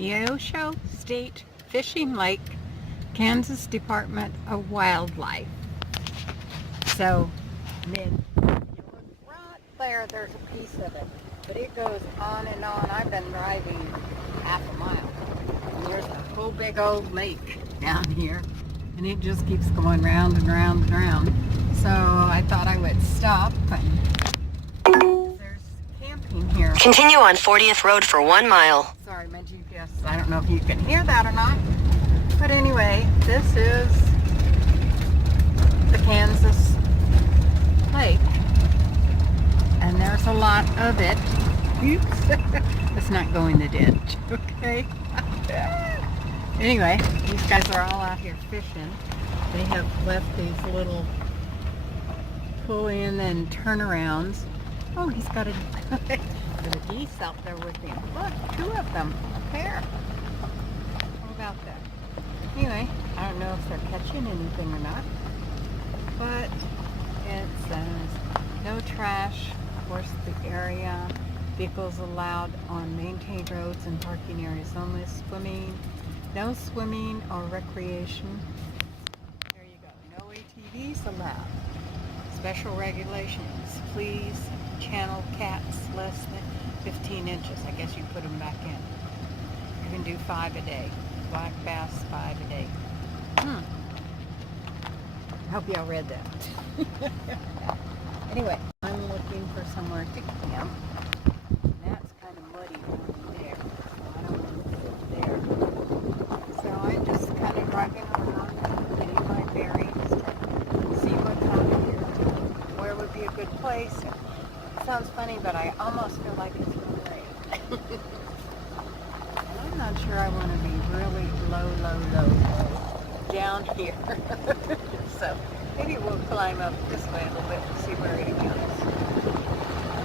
Neosho State Fishing Lake, Kansas Department of Wildlife. So, and then you look right there, there's a piece of it, but it goes on and on. I've been driving half a mile, and there's a whole big old lake down here, and it just keeps going round and round and round. So I thought I would stop, and there's camping here. Continue on 40th Road for 1 mile. Sorry, my GPS, I don't know if you can hear that or not. But anyway, this is the Kansas lake. And there's a lot of it. Oops. Let's not go in the ditch, okay? Anyway, these guys are all out here fishing. They have left these little pull in and turnarounds. Oh, he's got a geese out there with him. Look, 2 of them, a pair. How about that? Anyway, I don't know if they're catching anything or not, but it says no trash, of course, the area, vehicles allowed on maintained roads and parking areas only, swimming, no swimming or recreation. There you go, no ATVs allowed. Special regulations, please channel cats less than 15 inches. I guess you put them back in. You can do 5 a day. Black bass, 5 a day. I hope y'all read that. Anyway, I'm looking for somewhere to camp. That's kind of muddy down there, so I don't want to sit there. So I'm just kind of driving around, getting my bearings, see what kind of where would be a good place. It sounds funny, but I almost feel like it's going to rain. I'm not sure I want to be really low down here. So maybe we'll climb up this way a little bit and see where it goes.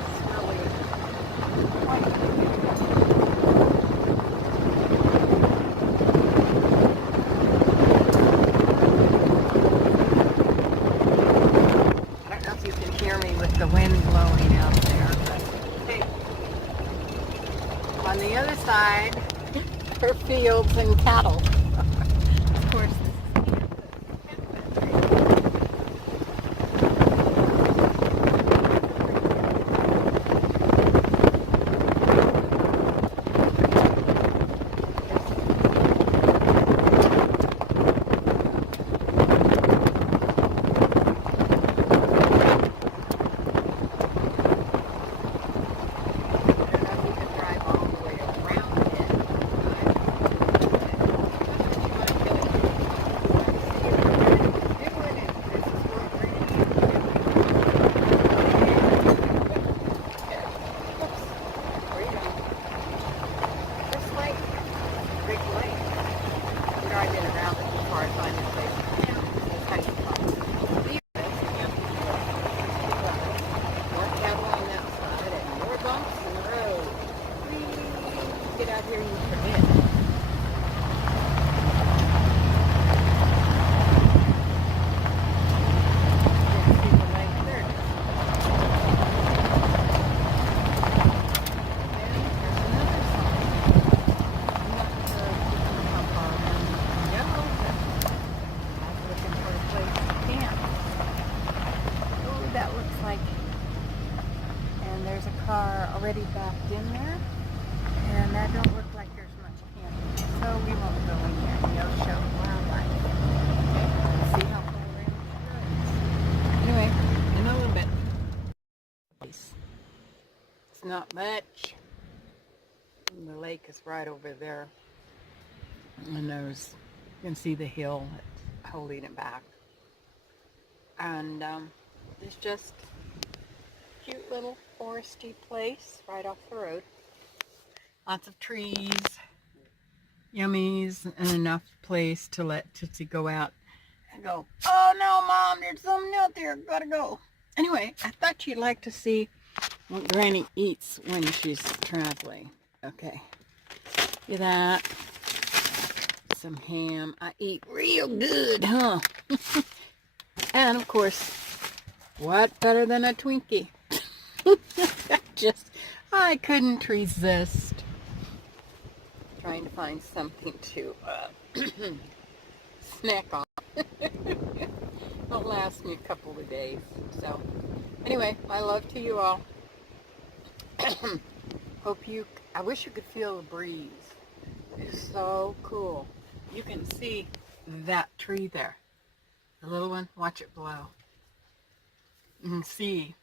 It's really quite I don't know if you can hear me with the wind blowing out there, but hey, on the other side are fields and cattle. Of course, this already backed in there, and that don't look like there's much camping, so we won't go in there. Neosho Wildlife. Okay, let's see how far we're in the woods. Anyway, in a little bit. It's not much. The lake is right over there, and there's, you can see the hill that's holding it back, and it's just cute little foresty place right off the road. Lots of trees, yummies, and enough place to let Tootsie go out and go, oh no, Mom, there's something out there, gotta go. Anyway, I thought you'd like to see what Granny eats when she's traveling. Okay, see that? Some ham. I eat real good, huh? And of course, what better than a Twinkie? I couldn't resist. trying to find something to snack on. It'll last me a couple of days. So, anyway, my love to you all. I wish you could feel the breeze. It's so cool. You can see that tree there. The little one, watch it blow. You can see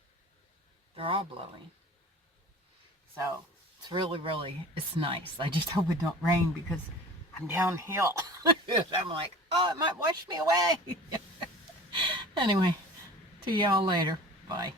they're all blowing. So it's really, it's nice. I just hope it don't rain because I'm downhill. I'm like, oh, it might wash me away. Anyway, see y'all later. Bye.